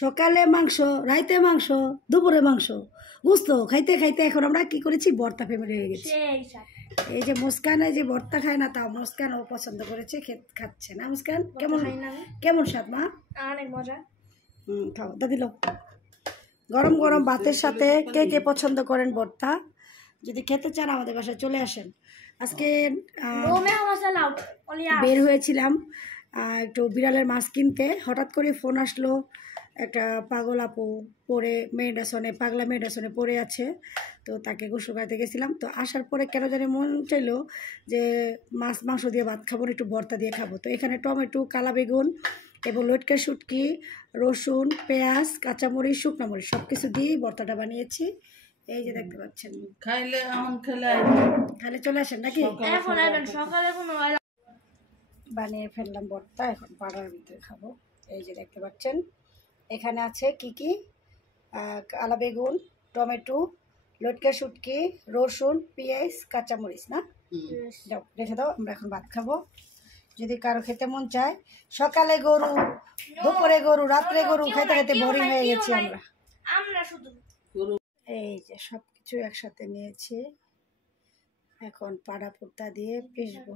সকালে মাংস, রাইতে মাংস, দুপুরে মাংস, বুঝতো খাইতে খাইতে এখন আমরা কি করেছি, ভর্তা ফ্যামিলি হয়ে গেছি। এই যে মুস্কান, এই যে ভর্তা খায় না, তাও মুস্কান ও পছন্দ করেছে, খাচ্ছে না মুস্কান? কেমন কেমন স্বাদ মা? অনেক মজা। খাও দাদি লো। গরম গরম ভাতের সাথে কে কে পছন্দ করেন ভর্তা, যদি খেতে চান আমাদের বাসায় চলে আসেন। আজকে বের হয়েছিলাম একটু বিড়ালের মাছ কিনতে, হঠাৎ করে ফোন আসলো, একটা পাগল আপু পড়ে পাগলা মেডাসনে পড়ে আছে, তো তাকে গোসল করাতে গেছিলাম। তো আসার পরে কেন জানি মন চাইলো যে মাংস দিয়ে ভাত খাবো, একটু ভর্তা দিয়ে খাবো। তো এখানে টমেটো, কালা বেগুন এবং লটকা শুটকি, রসুন, পেঁয়াজ, কাঁচামরিচ, শুকনো মরিচ সব কিছু দিয়ে ভর্তাটা বানিয়েছি। এই যে দেখতে পাচ্ছেন, খাইলে চলে আসেন নাকি? বানিয়ে ফেললাম ভর্তা, এখন পাড়ার ভিতরে খাবো। এই যে দেখতে পাচ্ছেন, এখানে আছে কি কি, কালা বেগুন, টমেটো, লটকা শুটকি, রসুন, পেঁয়াজ, কাঁচামরিচ না? দাও রেখে দাও, আমরা এখন ভাত খাবো। যদি কারো খেতে মন চায়, সকালে গরু, দুপুরে গরু, রাত্রে গরু, খাইতে খাইতে বোরিং হয়ে গেছি আমরা শুধু। এই যে সব কিছু একসাথে নিয়েছি, এখন পাড়া পুরতা দিয়ে পিসবো।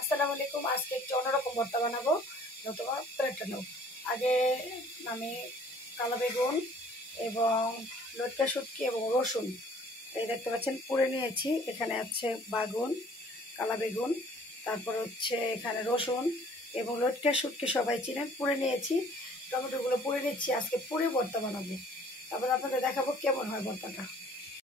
আসসালামু আলাইকুম। আজকে একটু অন্যরকম ভর্তা বানাবো, নতুবা প্লেটটা নেব। আগে আমি কালো বেগুন এবং লটকা শুটকি এবং রসুন, এই দেখতে পাচ্ছেন পুড়ে নিয়েছি। এখানে আছে বাগুন, কালা বেগুন, তারপর হচ্ছে এখানে রসুন এবং লটকা শুটকি সবাই চিনেন, পুড়ে নিয়েছি। টমেটোগুলো পুড়ে নিচ্ছি, আজকে পুড়ে ভর্তা বানাবো, তারপর আপনাদের দেখাবো কেমন হয় ভর্তাটা।